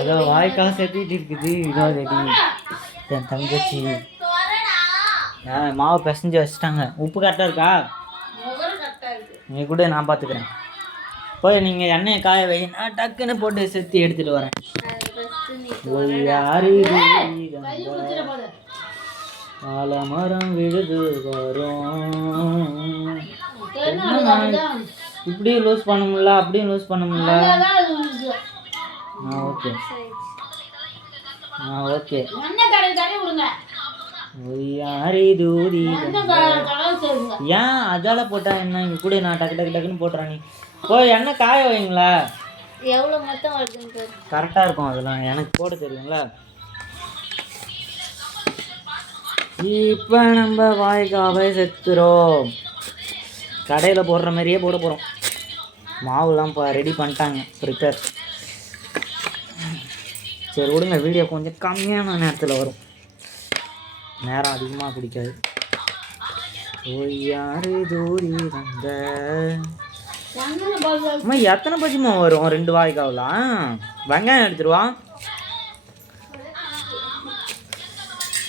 ஏதோ வாய்க்காக செத்திட்டு இருக்குது. இதோ ரெடி என் தங்கச்சி மாவு பிசைஞ்சு வச்சுட்டாங்க. உப்பு கரெக்டாக இருக்கா? நீ கூட நான் பார்த்துக்கிறேன். போய் நீங்கள் எண்ணெயை காய வை, நான் டக்குன்னு போட்டு செத்தி எடுத்துகிட்டு வரேன். ஆலமரம் விழுது வரும். இப்படியும் லூஸ் பண்ண முடியல, அப்படியும் லூஸ் பண்ண முடியல. Okay okay. ஏன் அதால போட்டா என்ன? இங்க கூட நான் டக்கு டக்கு டக்குன்னு போட்டுறேன். நீ போய் எண்ணெய் காய வைங்களா? எவ்வளோ மொத்தம் வருதுன்னு கரெக்டாக இருக்கும். அதெல்லாம் எனக்கு போட தெரியுங்களா? இப்போ நம்ம வாய்க்காவை செத்துறோம். கடையில் போடுற மாதிரியே போட போகிறோம். மாவுலாம் இப்போ ரெடி பண்ணிட்டாங்க, ப்ரிப்பேர். சரி விடுங்க, வீடியோ கொஞ்சம் கம்மியான நேரத்தில் வரும், நேரம் அதிகமாக பிடிக்காது. யாரு தூரி வந்த அம்மா எத்தனை பஜ்ஜிமா வரும்? 2 வாய்க்காவலாம். வெங்காயம் எடுத்துருவான்.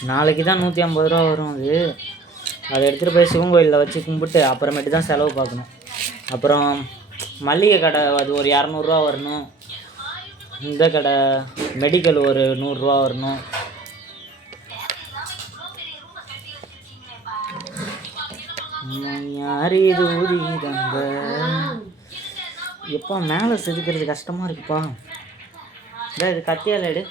நாளைக்கு தான் 150 ரூபா வரும். அதை எடுத்துகிட்டு போய் சிவன் கோயிலில் வச்சு கும்பிட்டு அப்புறமேட்டு தான் செலவு பார்க்கணும். அப்புறம் மளிகை கடை அது ஒரு 200 ரூபா வரணும். இந்த கடை மெடிக்கல் ஒரு 100 ரூபா வரணும். யாரு தூரி தந்த எப்பா மேலே செதுக்கிறது கஷ்டமாக இருக்குப்பா. இது கத்தியால் எடு.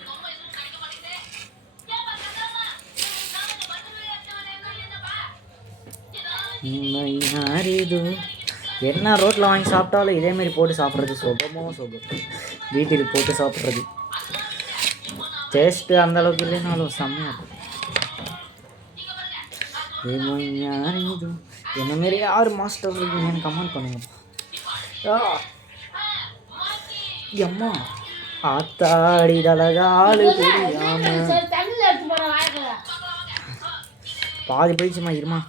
என்ன ரோட்டில் வாங்கி சாப்பிட்டாலும் இதேமாரி போட்டு சாப்பிட்றது சுகமோ சுகம். வீட்டுக்கு போட்டு சாப்பிட்றது டேஸ்ட்டு அந்தளவுக்கு இல்லைனாலும் செம்மையாக இருக்கும். என்னமாரி யார் மாஸ்டர் இருக்கீங்கன்னு கமெண்ட் பண்ணுங்கப்பா. அம்மா ஆத்தாடி தலகாலு புரியாம பாதி போயிடுச்சுமா. இருமா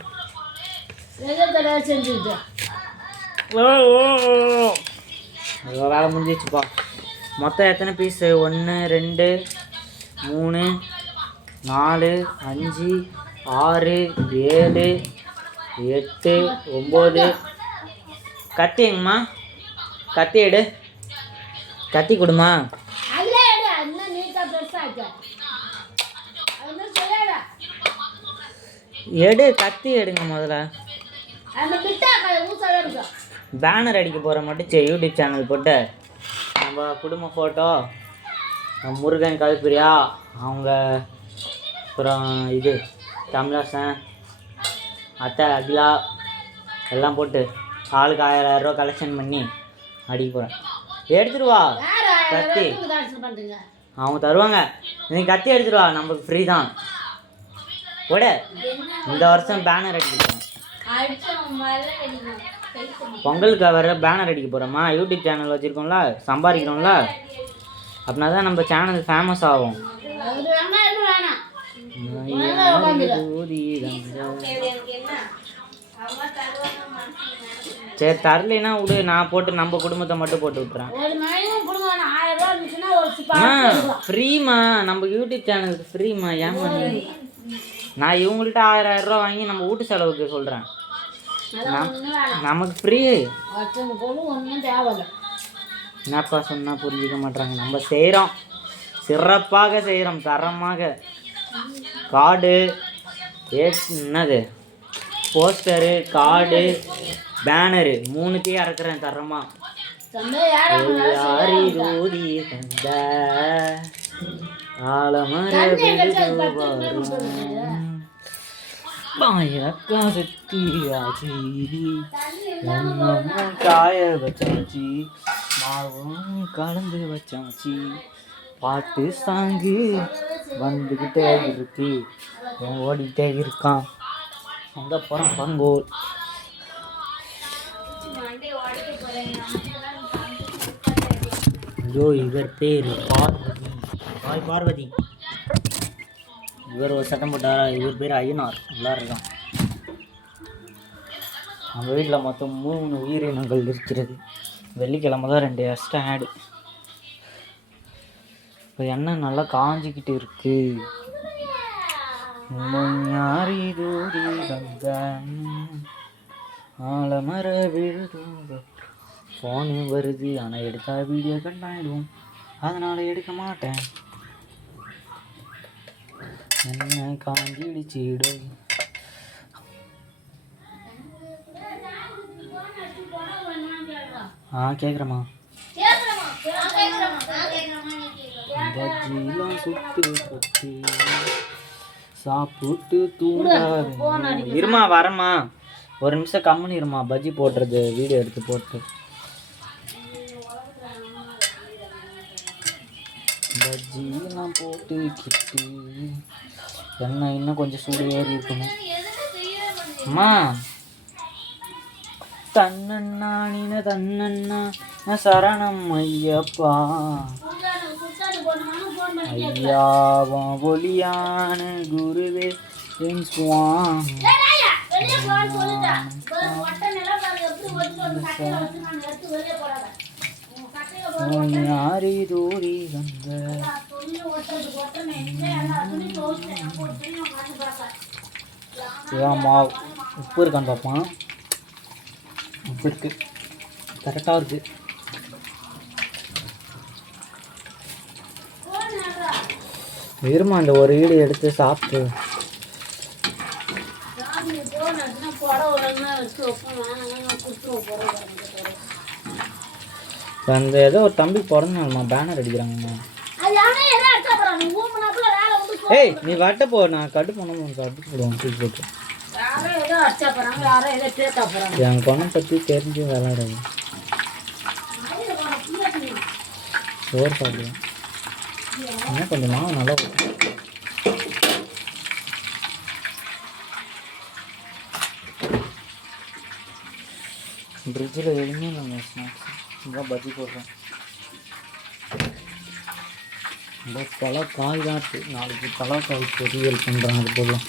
வேலை முடிஞ்சிச்சுப்பா. மொத்தம் எத்தனை பீஸு? 1 2 3 4 5 6 7 8 9. கத்தி எங்கம்மா? கத்தி எடு. கத்தி கொடுமா. எடு, கத்தி எடுங்க முதல்ல. பேனர் அடிக்க போகிற மட்டும் யூடியூப் சேனல் போட்டு நம்ம குடும்ப ஃபோட்டோ, முருகன் கல்பிரியா அவங்க, அப்புறம் இது தமிழாசன், அத்தை அகிலா எல்லாம் போட்டு ஆளுக்கு 1000 ரூபா கலெக்ஷன் பண்ணி அடிக்க போகிறேன். எடுத்துருவா கத்தி, அவங்க தருவாங்க. நீ கத்தி எடுத்துருவா, நம்மளுக்கு ஃப்ரீ தான். போட இந்த வருஷம் பேனர் அடிக்க போகிறேன். பொங்கலுக்கு வர பேனர் அடிக்க போகிறோமா? யூடியூப் சேனல் வச்சுருக்கோம்ல, சம்பாதிக்கிறோம்ல, அப்படின்னா தான் நம்ம சேனல் ஃபேமஸ் ஆகும். சரி தரலைன்னா விடு, நான் போட்டு நம்ம குடும்பத்தை மட்டும் போட்டு விட்டுறேன். ஃப்ரீமா, நம்ம யூடியூப் சேனலுக்கு ஃப்ரீமா. ஏமா நான் இவங்கள்ட்ட 1000 ரூபா வாங்கி நம்ம வீட்டு செலவுக்கு சொல்கிறேன். நமக்கு ஃப்ரீ. என்னப்பா சொன்னால் புரிஞ்சிக்க மாட்டாங்க. நம்ம செய்கிறோம், சிறப்பாக செய்கிறோம், தரமாக. கார்டு என்னது, போஸ்டரு, கார்டு, பேனரு 3த்தையும் இறக்குறேன் தரமா. காய வச்சாச்சி, மாவும் கலந்து வச்சாச்சி, பாட்டு சாங்கு வந்துக்கிட்டே இருக்கு, ஓடிக்கிட்டே இருக்கான். அந்த புறம் பங்கோல் ஐயோ, இவர் பேர் பார்வதி. பார்வதி. இவர் ஒரு சட்டம் போட்டாரா? இவர் பேர் ஐயனார். நல்லா இருக்கான். நம்ம வீட்டில் மொத்தம் 3 உயிரினங்கள் இருக்கிறது. வெள்ளிக்கிழமை தான் 2 எக்ஸ்ட்ரா ஆடு. இப்போ எண்ணெய் நல்லா காஞ்சிக்கிட்டு இருக்கு. யாரி தூரி ஆலமர விழுது ஃபோனு வருது, ஆனால் எடுத்தா வீடியோ கட் ஆகிடும், அதனால் எடுக்க மாட்டேன். என்ன காஞ்சிடுச்சிடு. கேட்குறேம்மா. பஜ்ஜிலாம் சுட்டு சுட்டு சாப்பிட்டு தூங்காது. இருமா வரம்மா, ஒரு நிமிஷம் கம்முன்னு இருமா. பஜ்ஜி போட்டுறது வீடியோ எடுத்து போட்டு. பஜ்ஜிலாம் போட்டு கிட்டு என்ன இன்னும் கொஞ்சம் சூடு ஏறி இருக்கணும். அம்மா தன்னண்ணா நீன தன்னண்ணா சரணம் ஐயப்பா ஐயாவா ஒளியான குருவே என் சுவாமி. யாரி தூரி வந்த மாவு உப்பு இருக்கான்னு பார்ப்பான். உப்பு இருக்கு, கரெக்டாக இருக்கு. இருமா இந்த ஒரு வீடு எடுத்து சாப்பிட்டு அந்த ஏதோ ஒரு தம்பி பிறந்தாங்கம்மா, பேனர் அடிக்கிறாங்கம்மா. ஏய் நீ வட்ட போ, நான் கட்டு பண்ண கட்டு போடுவோம் தூக்கி போட்டு. என் குணம் பற்றி தெரிஞ்சு விளையாடாது. சோறு சாப்பிடுவேன். இன்னும் கொஞ்சம் மாவு நல்லா ஃப்ரிட்ஜில் எதுவுமே நம்ம ஸ்நாக்ஸ் இங்கே பஜ்ஜி போடுறோம். இந்த தலைக்காய் தான் இருக்குது. நாளைக்கு தலைக்காய் பொரியல் பண்ணுறேன். அது போடலாம்.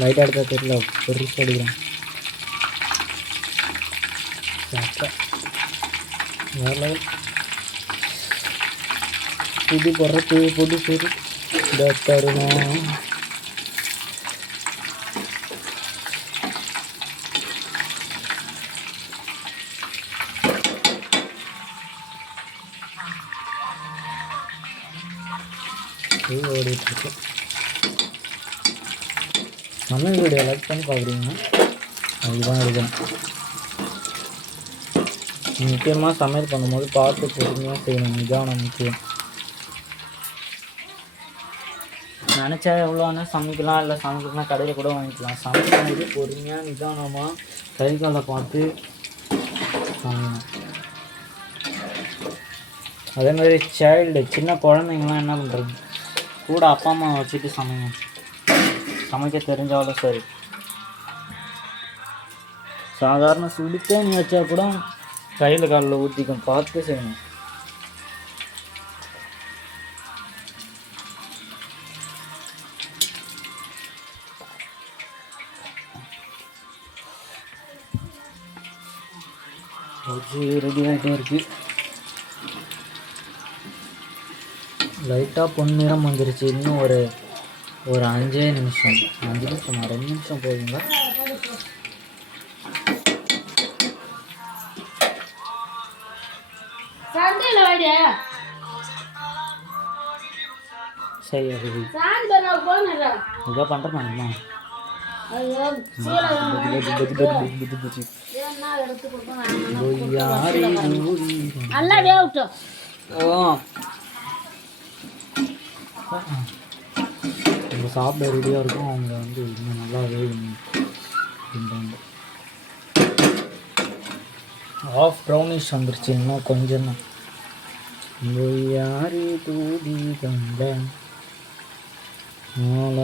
லைட்டாக எடுத்தா தெரியல, பெருசு அடிக்கிறேன். வேறு புது போடுறது புது சரி தருணம். ஓடிட்டுருக்கு. சமையல் வீடியோ லைக் பண்ணி பார்க்குறீங்கன்னா அதுதான் எடுக்கணும். முக்கியமாக சமையல் பண்ணும்போது பார்த்து பொறுமையாக செய்யணும். நிதானம் முக்கியம். நினச்சா எவ்வளோ வேணால் சமைக்கலாம், இல்லை சமைக்கலாம் கடையில் கூட வாங்கிக்கலாம். சமைக்கும்போது பொறுமையாக நிதானமாக கை காலை பார்த்து சமைக்கணும். அதே மாதிரி சைல்டு சின்ன குழந்தைங்களாம் என்ன பண்ணுறது, கூட அப்பா அம்மா வச்சுட்டு சமைக்கணும். சமைக்க தெரிஞ்சாலும் சரி. சாதாரண சுடுத்தே நீ வச்சா கூட கையில் காலில் ஊற்றிக்கும், பார்த்து செய்யணும். ரெடி ஆகிட்டே இருக்கு. லைட்டாக பொன்னிறம் வந்துருச்சு. இன்னும் ஒரு 5 நிமிஷம் 2 நிமிஷம் போதுங்களா? சரி இதாக பண்ணுறேன். நம்ம சாப்பிட ரெடியாக இருக்கும். அவங்க வந்து இன்னும் நல்லா வேகணும் அப்படின்றாங்க. ஆஃப் ப்ரௌனிஷ் வந்துருச்சு. இன்னும் கொஞ்சம் தான். யாரி தூதி கண்ட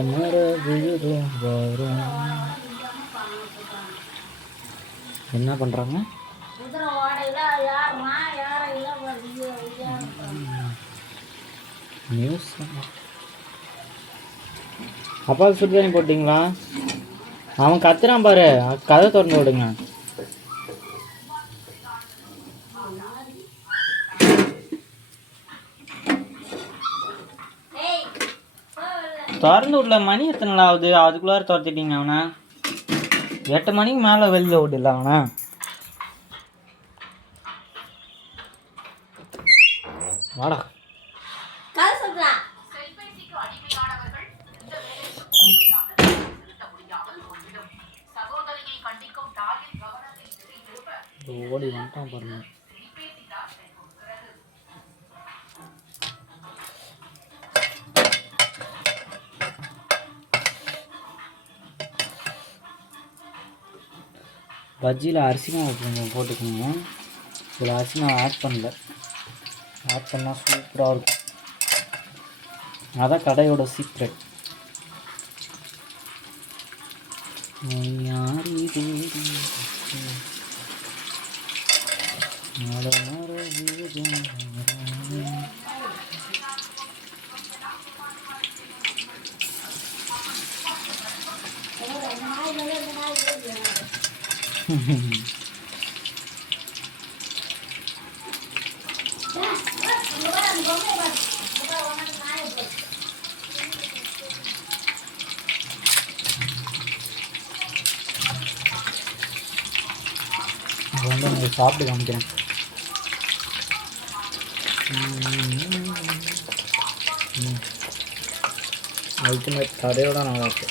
மர விழுதும் வரும். என்ன பண்ணுறாங்க? நியூஸ் அப்பா சுடுதண்ணி போட்டிங்களா? அவன் கத்துறான் பாரு, கதை திறந்து விடுங்க. திறந்து விடல. மணி எத்தனை நாள் ஆகுது? அதுக்குள்ளார துரத்திட்டீங்க அவனை. 8 மணிக்கு மேலே வெளியில் விடல அவனை. வாடா. ஓடி வந்துட்டான் பாருங்க. பஜ்ஜியில் அரிசி மாவு கொஞ்சம் போட்டுக்கணும். இதில் அரிசி மாவு ஆட் பண்ணல. ஆட் பண்ணால் சூப்பராக இருக்கும். அதான் கடையோட சீக்ரெட். வந்து சாப்பிட்டு காமிக்கிறேன். அல்டிமேட் கடையோட நல்லா இருக்கு.